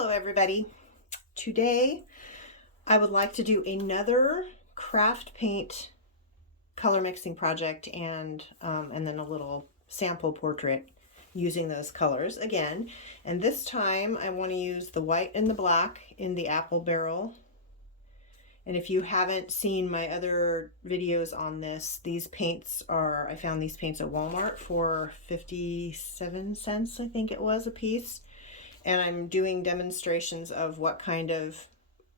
Hello everybody. Today I would like to do another craft paint color mixing project and then a little sample portrait using those colors again. And this time I want to use the white and the black in the apple barrel. And if you haven't seen my other videos on this, I found these paints at Walmart for 57 cents, I think it was, a piece. And I'm doing demonstrations of what kind of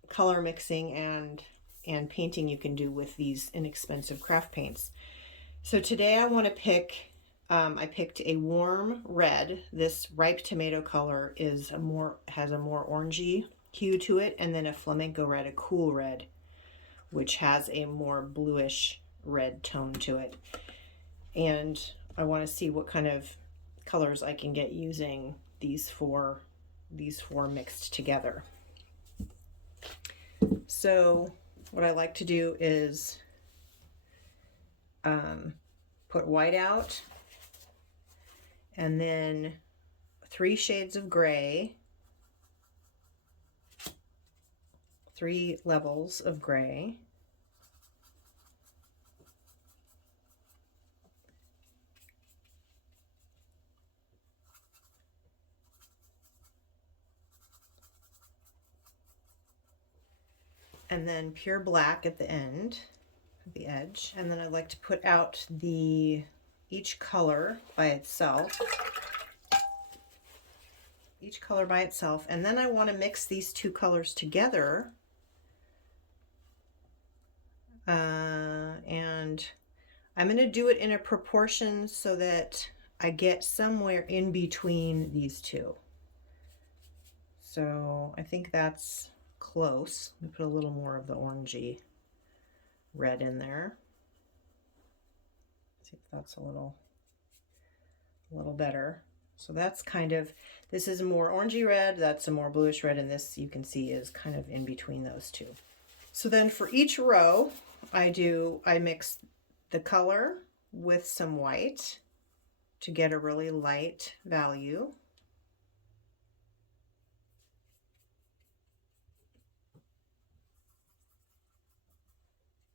color mixing and painting you can do with these inexpensive craft paints. So today I want to I picked a warm red. This ripe tomato color has a more orangey hue to it, and then a flamenco red, a cool red, which has a more bluish red tone to it. And I want to see what kind of colors I can get using these four mixed together. So what I like to do is put white out, and then 3 shades of gray, 3 levels of gray, and then pure black at the end, at the edge. And then I like to put out each color by itself. And then I want to mix these 2 colors together. And I'm going to do it in a proportion so that I get somewhere in between these 2. So I think that's close. Let me put a little more of the orangey red in there. See if that's a little better. So that's this is a more orangey red, that's a more bluish red, and this you can see is kind of in between those 2. So then for each row, I mix the color with some white to get a really light value.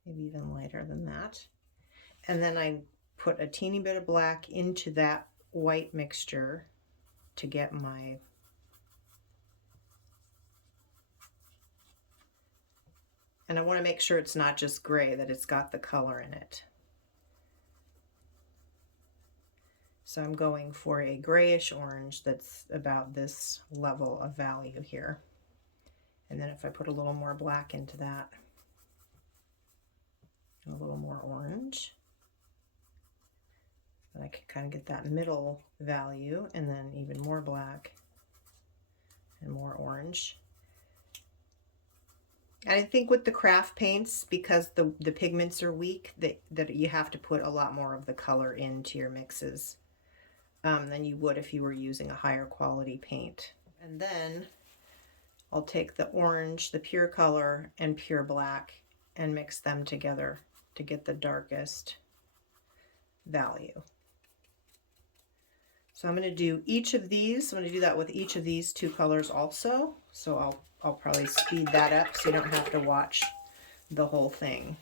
Maybe even lighter than that. And then I put a teeny bit of black into that white mixture to get and I want to make sure it's not just gray, that it's got the color in it. So I'm going for a grayish orange that's about this level of value here. And then if I put a little more black into that, a little more orange, then I can kind of get that middle value, and then even more black and more orange. And I think with the craft paints, because the pigments are weak, that you have to put a lot more of the color into your mixes than you would if you were using a higher quality paint. And then I'll take the orange, the pure color, and pure black and mix them together to get the darkest value. So I'm going to do each of these. I'm going to do that with each of these 2 colors also. So I'll probably speed that up so you don't have to watch the whole thing.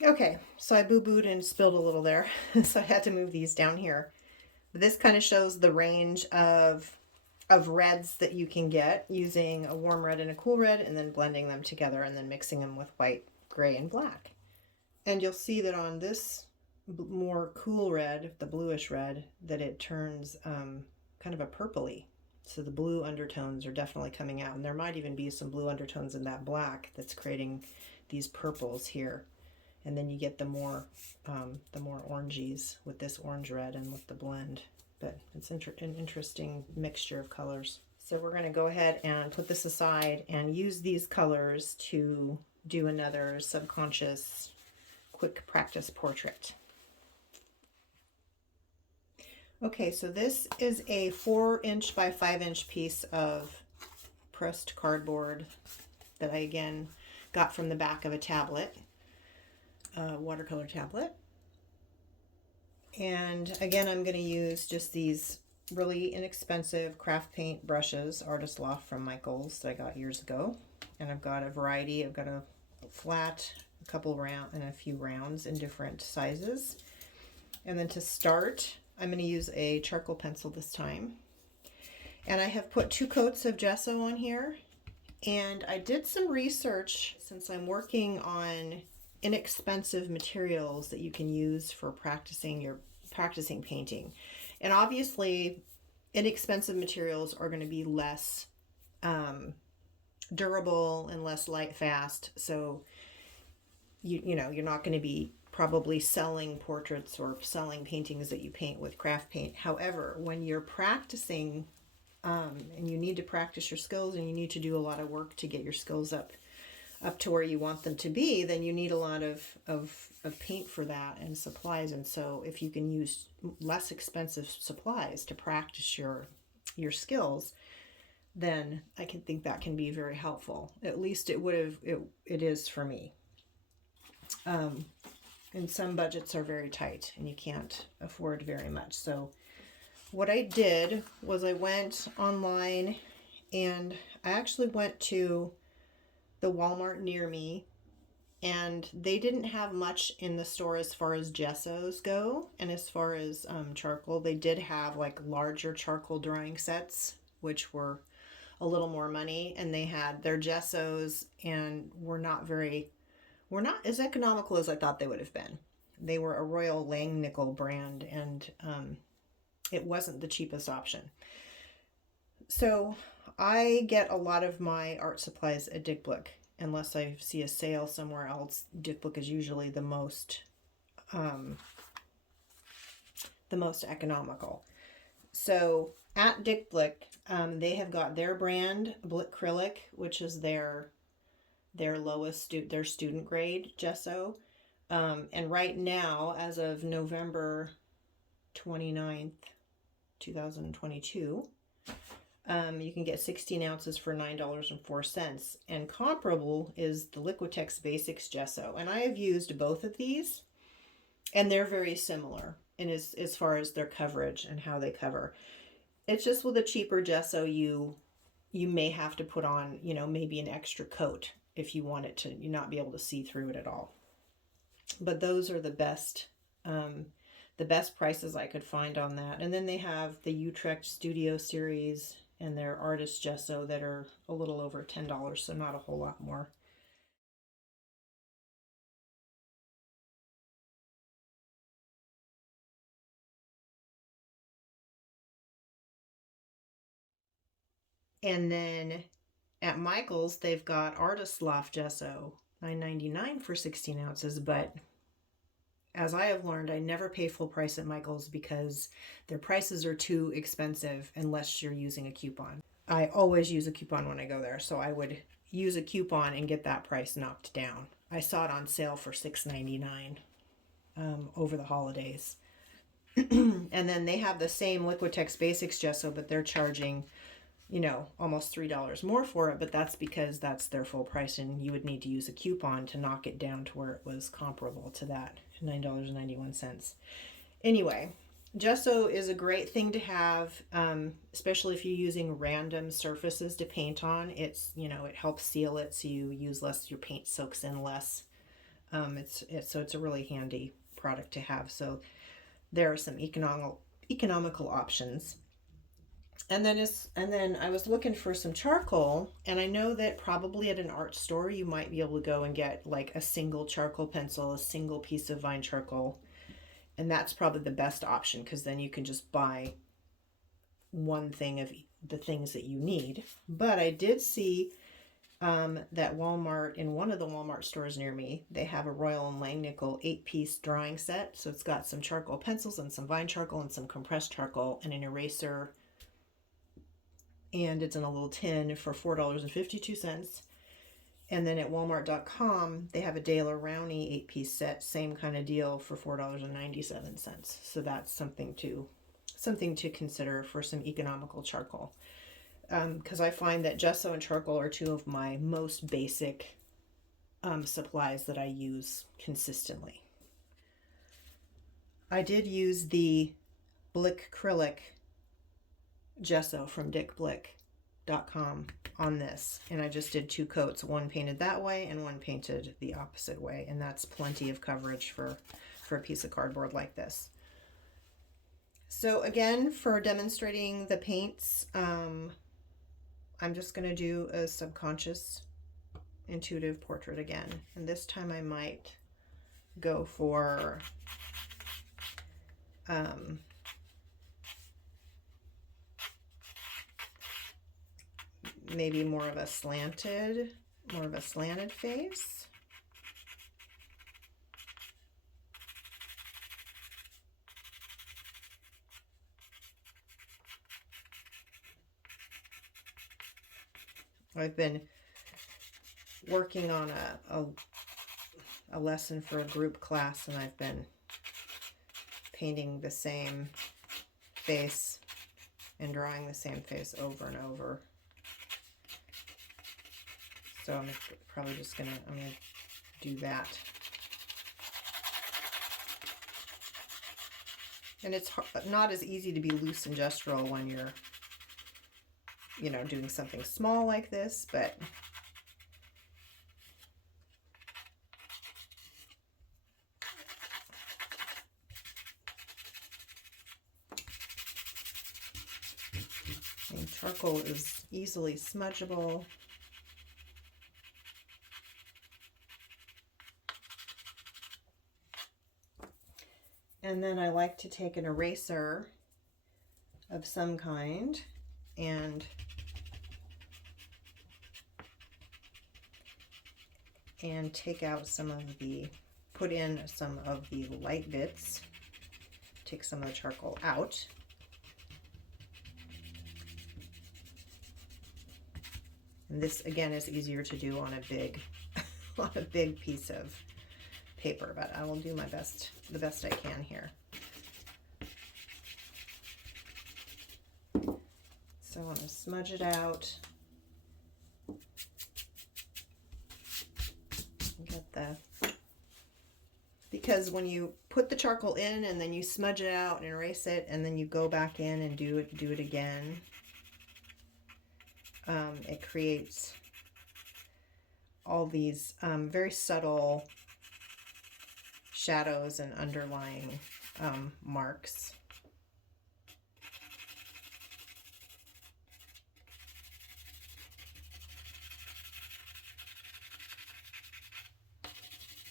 Okay, so I boo-booed and spilled a little there, so I had to move these down here. But this kind of shows the range of reds that you can get using a warm red and a cool red, and then blending them together and then mixing them with white, gray, and black. And you'll see that on this more cool red, the bluish red, that it turns kind of a purpley So the blue undertones are definitely coming out, and there might even be some blue undertones in that black that's creating these purples here. And then you get the more oranges with this orange red and with the blend. But it's an interesting mixture of colors. So we're going to go ahead and put this aside and use these colors to do another subconscious quick practice portrait. Okay, so this is a 4" by 5" piece of pressed cardboard that I again got from the back of a tablet, a watercolor tablet. And again, I'm going to use just these really inexpensive craft paint brushes, Artist Loft from Michaels, that I got years ago. And I've got a variety. I've got a flat, a couple round, and a few rounds in different sizes. And then to start, I'm going to use a charcoal pencil this time. And I have put 2 coats of gesso on here. And I did some research since I'm working on inexpensive materials that you can use for practicing painting. And obviously, inexpensive materials are going to be less durable and less light fast. So you know, you're not going to be probably selling portraits or selling paintings that you paint with craft paint. However, when you're practicing and you need to practice your skills and you need to do a lot of work to get your skills up to where you want them to be, then you need a lot of paint for that and supplies. And so if you can use less expensive supplies to practice your skills, then I can think that can be very helpful. At least it is for me. And some budgets are very tight and you can't afford very much. So what I did was I went online and I actually went to the Walmart near me, and they didn't have much in the store as far as gessos go, and as far as charcoal. They did have like larger charcoal drawing sets, which were a little more money, and they had their gessos and were not as economical as I thought they would have been. They were a Royal Langnickel brand, and it wasn't the cheapest option. So I get a lot of my art supplies at Dick Blick. Unless I see a sale somewhere else, Dick Blick is usually the most economical. So at Dick Blick, they have got their brand Blick Acrylic, which is their lowest their student grade gesso. And right now, as of November 29th, 2022, you can get 16 ounces for $9.04. And comparable is the Liquitex Basics gesso. And I have used both of these, and they're very similar in as far as their coverage and how they cover. It's just with a cheaper gesso, you may have to put on, you know, maybe an extra coat if you want it to not be able to see through it at all. But those are the best prices I could find on that. And then they have the Utrecht Studio series and their artist gesso that are a little over $10, so not a whole lot more. And then at Michael's, they've got Artist Loft gesso, $9.99 for 16 ounces, but as I have learned, I never pay full price at Michael's because their prices are too expensive unless you're using a coupon. I always use a coupon when I go there, so I would use a coupon and get that price knocked down. I saw it on sale for $6.99 over the holidays. And then they have the same Liquitex Basics gesso, but they're charging, you know, almost $3 more for it, but that's because that's their full price, and you would need to use a coupon to knock it down to where it was comparable to that, $9.91. Anyway, gesso is a great thing to have, especially if you're using random surfaces to paint on. It's, you know, it helps seal it so you use less, your paint soaks in less. It's a really handy product to have. So there are some economical options. And then I was looking for some charcoal, and I know that probably at an art store you might be able to go and get like a single charcoal pencil, a single piece of vine charcoal, and that's probably the best option because then you can just buy one thing the things that you need. But I did see that Walmart, in one of the Walmart stores near me, they have a Royal and Langnickel 8-piece drawing set. So it's got some charcoal pencils and some vine charcoal and some compressed charcoal and an eraser. And it's in a little tin for $4.52. And then at Walmart.com, they have a Dale Rowney 8-piece set, same kind of deal for $4.97. So that's something to consider for some economical charcoal. Because I find that gesso and charcoal are two of my most basic supplies that I use consistently. I did use the Blick acrylic gesso from dickblick.com on this, and I just did 2 coats, one painted that way and one painted the opposite way, and that's plenty of coverage for a piece of cardboard like this. So again, for demonstrating the paints, I'm just going to do a subconscious intuitive portrait again, and this time I might go for maybe more of a slanted face. I've been working on a lesson for a group class, and I've been painting the same face and drawing the same face over and over. So I'm probably just I'm gonna do that. And it's not as easy to be loose and gestural when you're, doing something small like this, but charcoal is easily smudgeable. And then I like to take an eraser of some kind and take out put in some of the light bits, take some of the charcoal out. And this again is easier to do on a big piece of paper, but I will do my best, the best I can here. So I want to smudge it out. Because when you put the charcoal in and then you smudge it out and erase it, and then you go back in and do it again, it creates all these very subtle shadows and underlying marks.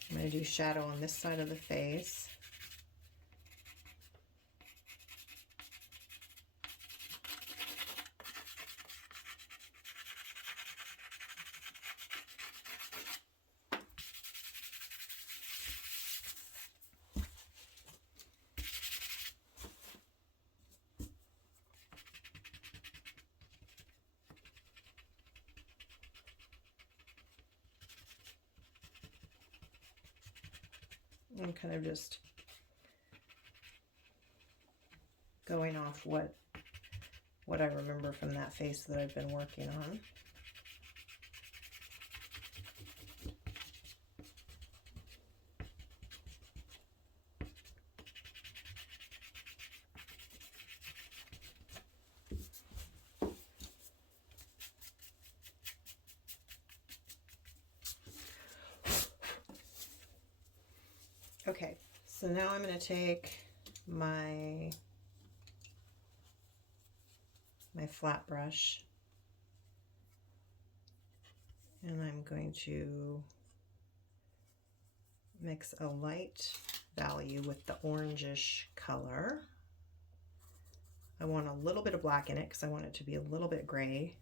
I'm going to do shadow on this side of the face. And kind of just going off what I remember from that face that I've been working on. Okay, so now I'm going to take my flat brush, and I'm going to mix a light value with the orangish color I want a little bit of black in it because I want it to be a little bit gray.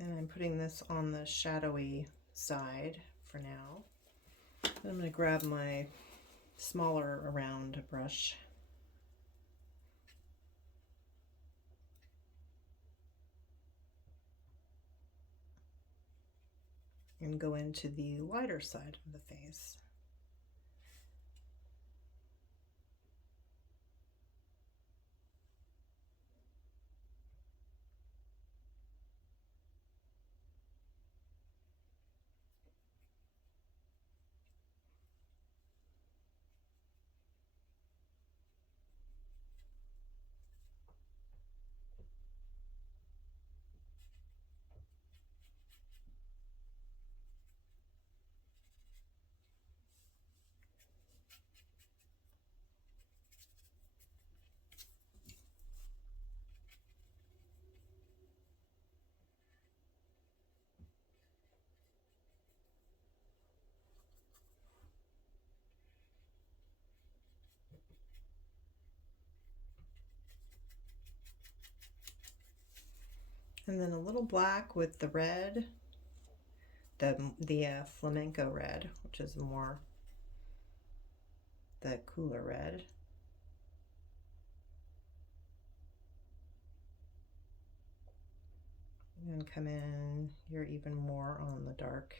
And I'm putting this on the shadowy side for now. I'm going to grab my smaller round brush and go into the lighter side of the face. And then a little black with the red, the Flamenco Red, which is more the cooler red. And come in here even more on the dark.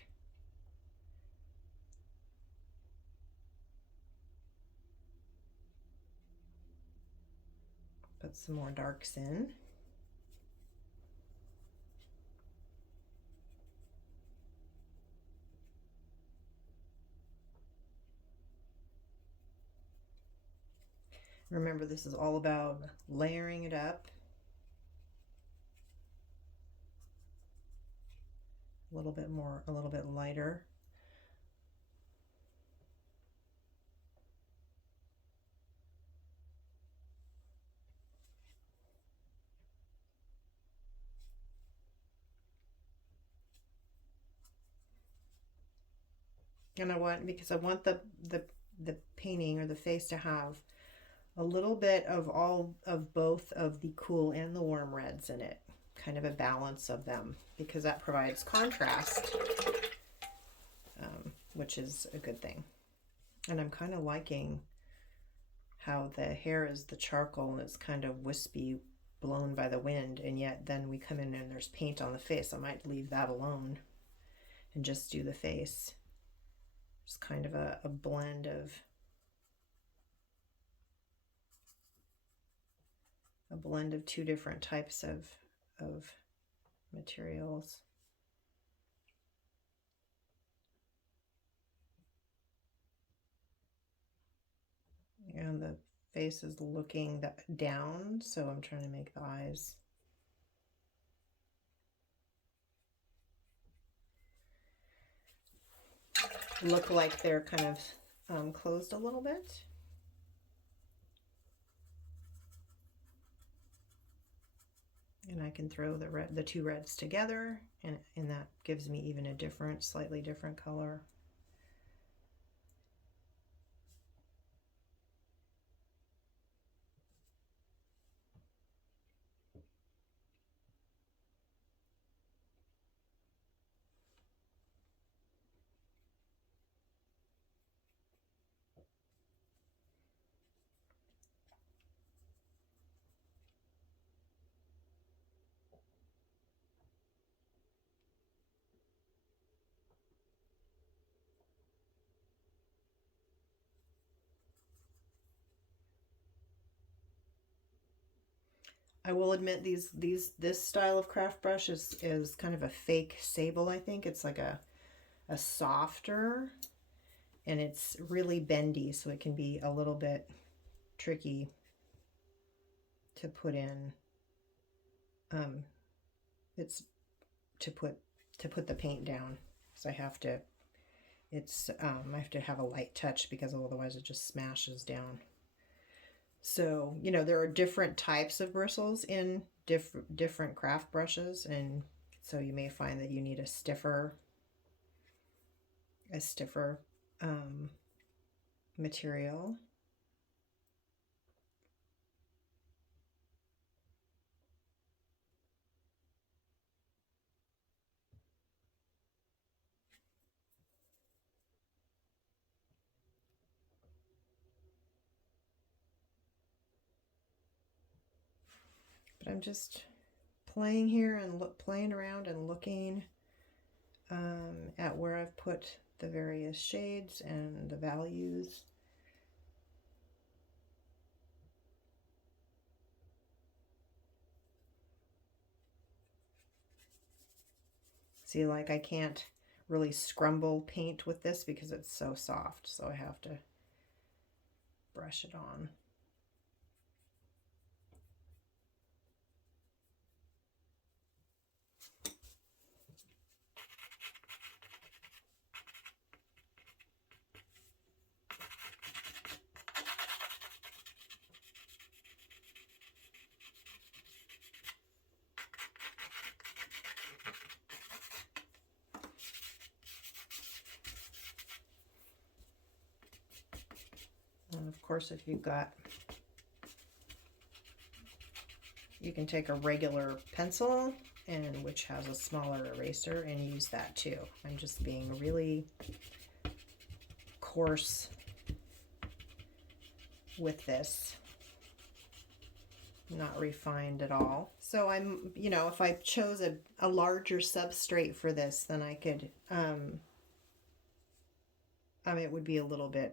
Put some more darks in. Remember, this is all about layering it up. A little bit more, a little bit lighter. And I want, because I want the painting or the face to have a little bit of all of both of the cool and the warm reds in it, kind of a balance of them, because that provides contrast, which is a good thing. And I'm kind of liking how the hair is the charcoal and it's kind of wispy, blown by the wind, and yet then we come in and there's paint on the face. I might leave that alone and just do the face. It's kind of a blend of two different types of materials. And the face is looking down, so I'm trying to make the eyes look like they're kind of closed a little bit. And I can throw the two reds together, and that gives me even a slightly different color. I will admit this style of craft brush is kind of a fake sable, I think. It's like a softer, and it's really bendy, so it can be a little bit tricky to put in. It's to put the paint down. So I have to, I have to have a light touch because otherwise it just smashes down. So, you know, there are different types of bristles in different craft brushes, and so you may find that you need a stiffer um, material. But I'm just playing here and playing around and looking at where I've put the various shades and the values. See, like I can't really scrumble paint with this because it's so soft, so I have to brush it on. And of course, if you've got, you can take a regular pencil and which has a smaller eraser and use that too. I'm just being really coarse with this, not refined at all. So I'm, you know, if I chose a larger substrate for this, then I could, it would be a little bit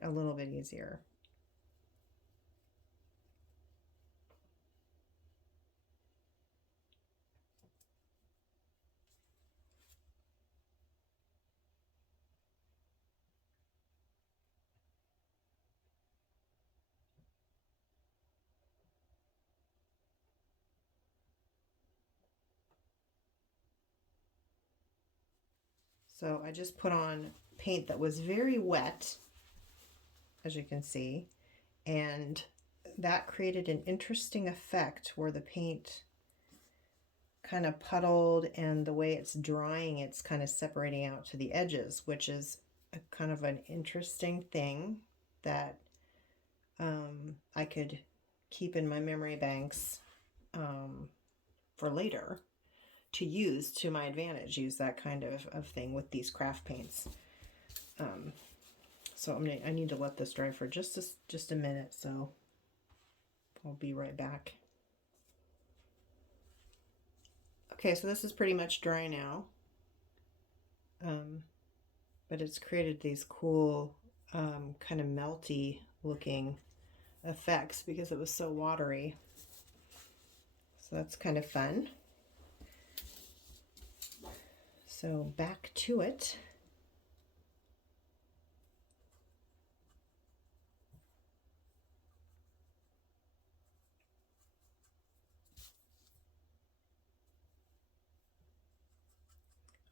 easier. So I just put on paint that was very wet, as you can see, and that created an interesting effect where the paint kind of puddled, and the way it's drying, it's kind of separating out to the edges, which is a kind of an interesting thing that I could keep in my memory banks for later to use to my advantage, use that kind of thing with these craft paints. So I need to let this dry for just a minute, so I'll be right back. Okay, so this is pretty much dry now, but it's created these cool kind of melty looking effects because it was so watery. So that's kind of fun. So back to it.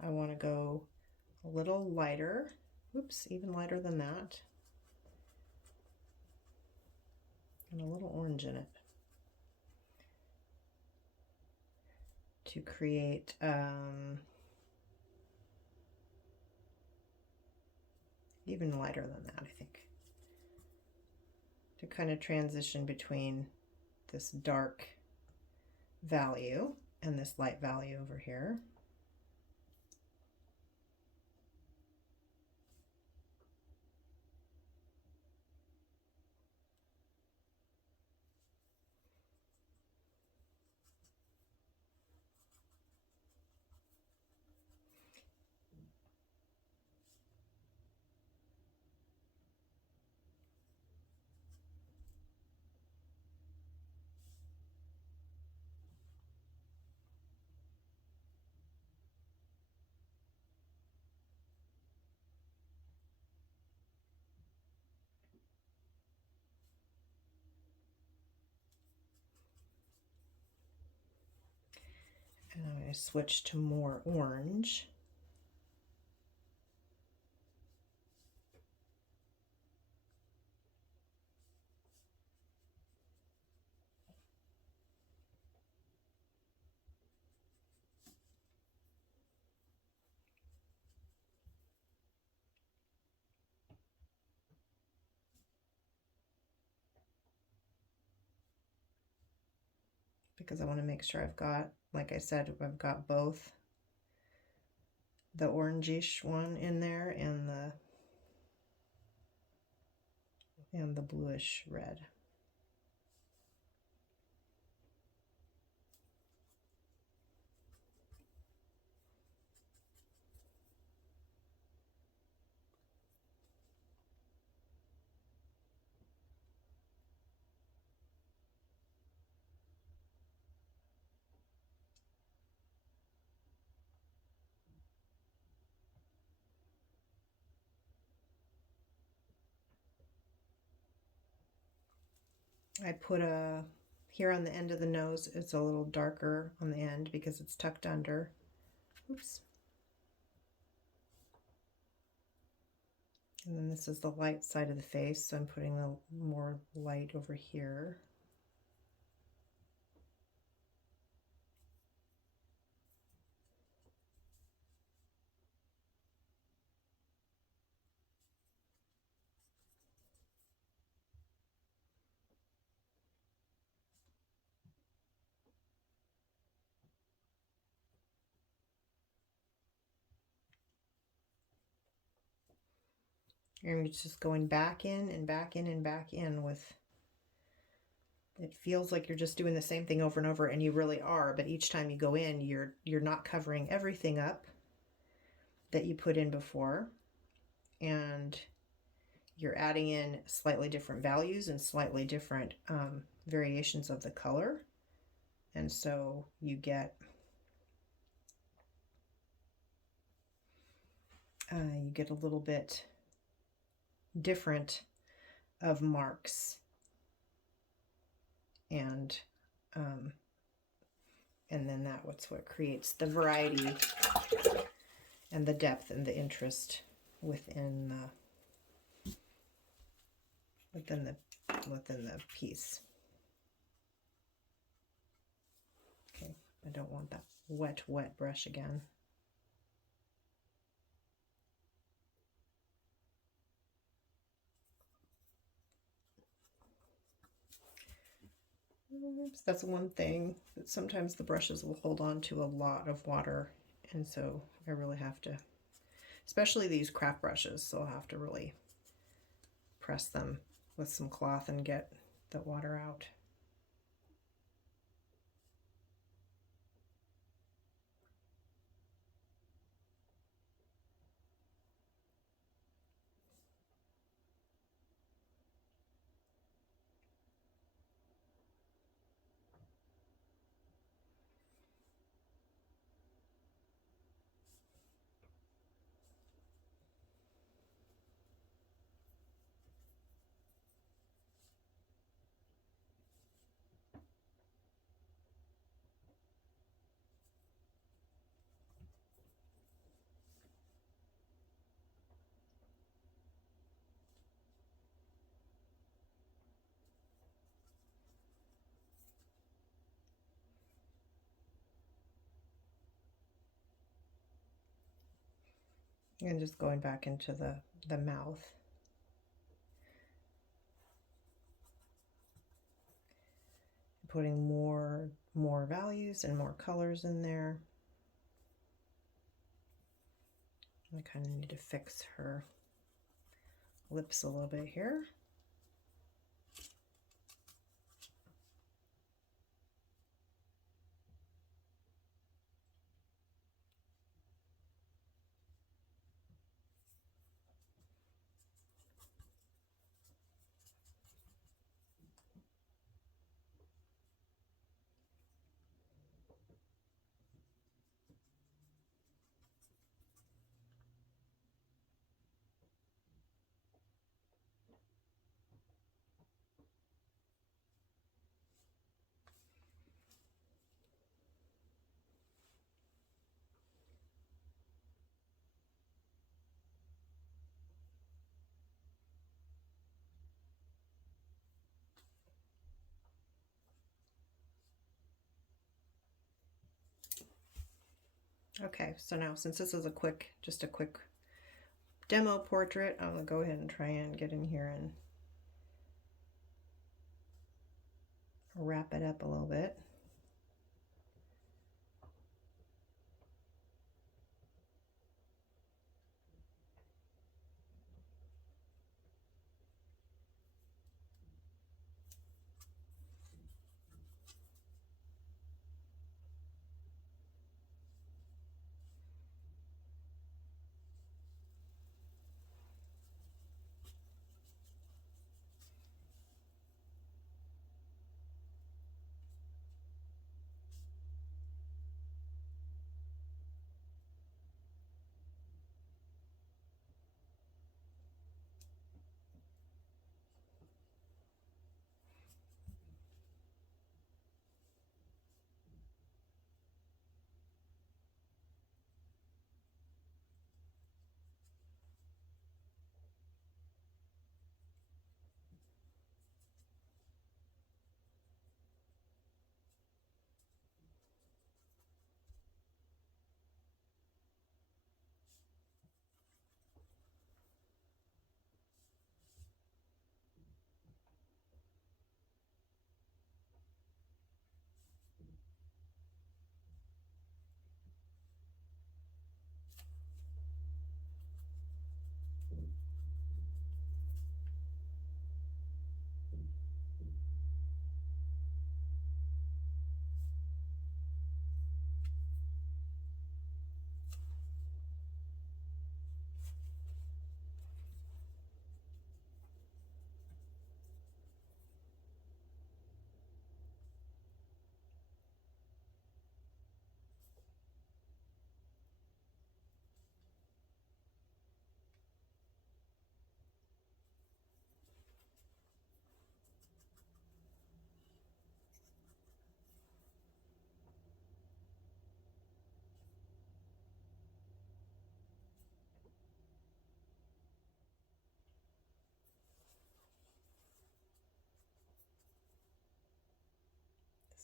I want to go a little lighter. Oops, even lighter than that. And a little orange in it to create even lighter than that, I think, to kind of transition between this dark value and this light value over here. And I'm going to switch to more orange. because I want to make sure I've got, like I said, I've got both the orangish one in there and the bluish red. I put here on the end of the nose, it's a little darker on the end because it's tucked under. Oops. And then this is the light side of the face, so I'm putting the more light over here. And you're just going back in and back in and back in with, it feels like you're just doing the same thing over and over, and you really are, but each time you go in, you're not covering everything up that you put in before, and you're adding in slightly different values and slightly different variations of the color, and so you get a little bit different of marks, and then that's what creates the variety and the depth and the interest within the piece. Okay, I don't want that wet brush again. Oops, that's one thing, that sometimes the brushes will hold on to a lot of water, and so I really have to, especially these craft brushes, so I'll have to really press them with some cloth and get the water out. And just going back into the mouth. Putting more values and more colors in there. I kind of need to fix her lips a little bit here. Okay, so now since this is just a quick demo portrait, I'm gonna go ahead and try and get in here and wrap it up a little bit.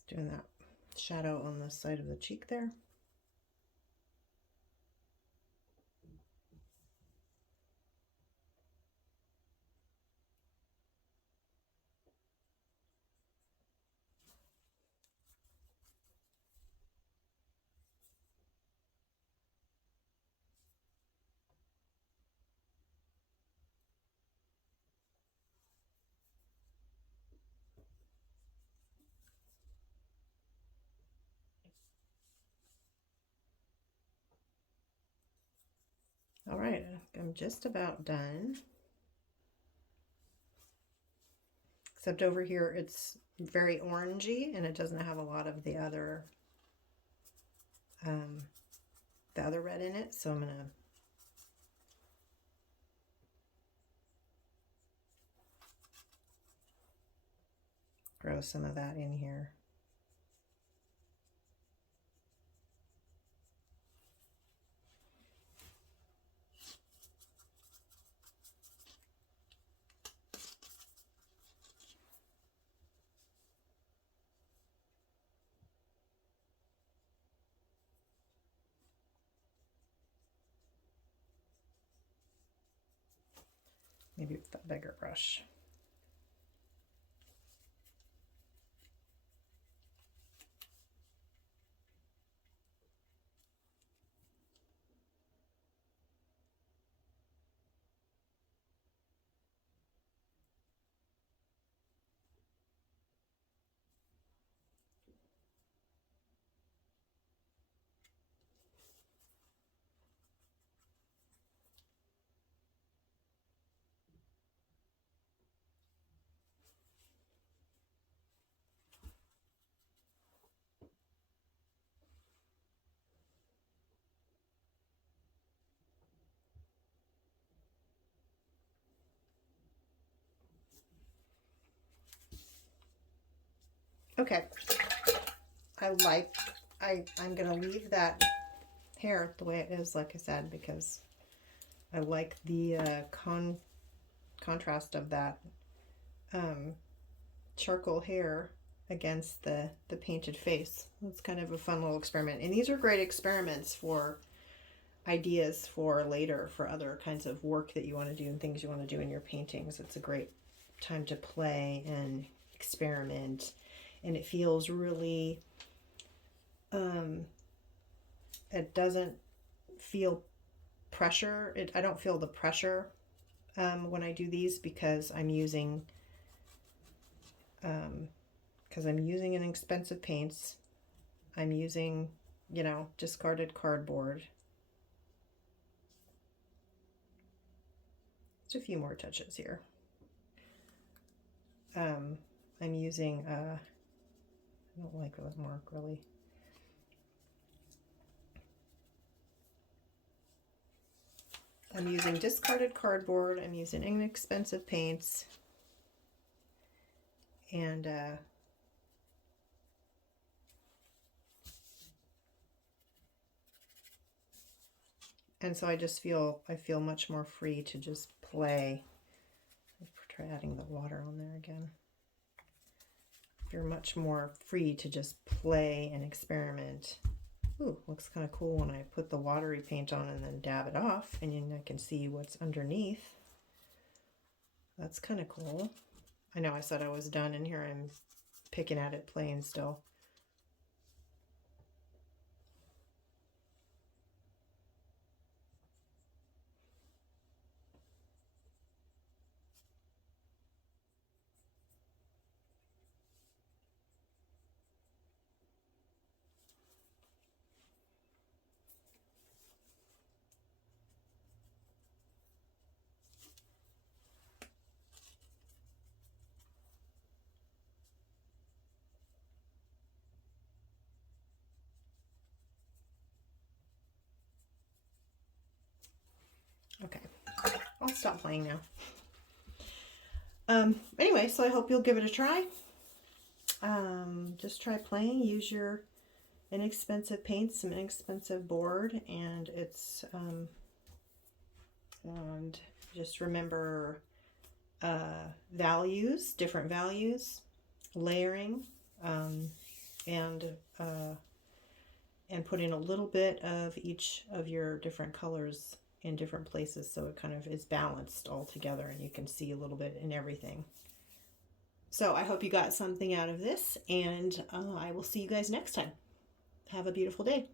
Doing that shadow on the side of the cheek there. All right, I'm just about done. Except over here it's very orangey and it doesn't have a lot of the other red in it. So I'm gonna throw some of that in here. Maybe with a bigger brush. Okay, I'm gonna leave that hair the way it is, like I said, because I like the contrast of that charcoal hair against the painted face. It's kind of a fun little experiment, and these are great experiments for ideas for later, for other kinds of work that you want to do and things you want to do in your paintings. It's a great time to play and experiment, and it feels really it doesn't feel pressure. I don't feel the pressure when I do these, because I'm using inexpensive paints. I'm using, you know, discarded cardboard. Just a few more touches here. I'm using I don't like that mark really. I'm using discarded cardboard. I'm using inexpensive paints. And so I feel much more free to just play. Let's try adding the water on there again. You're much more free to just play and experiment. Ooh, looks kind of cool when I put the watery paint on and then dab it off, and then I can see what's underneath. That's kind of cool. I know I said I was done, and here I'm picking at it, playing still. Okay, I'll stop playing now. Anyway, so I hope you'll give it a try. Just try playing. Use your inexpensive paints, some inexpensive board, and and just remember values, different values, layering, and put in a little bit of each of your different colors in different places so it kind of is balanced all together and you can see a little bit in everything. So I hope you got something out of this, and I will see you guys next time. Have a beautiful day.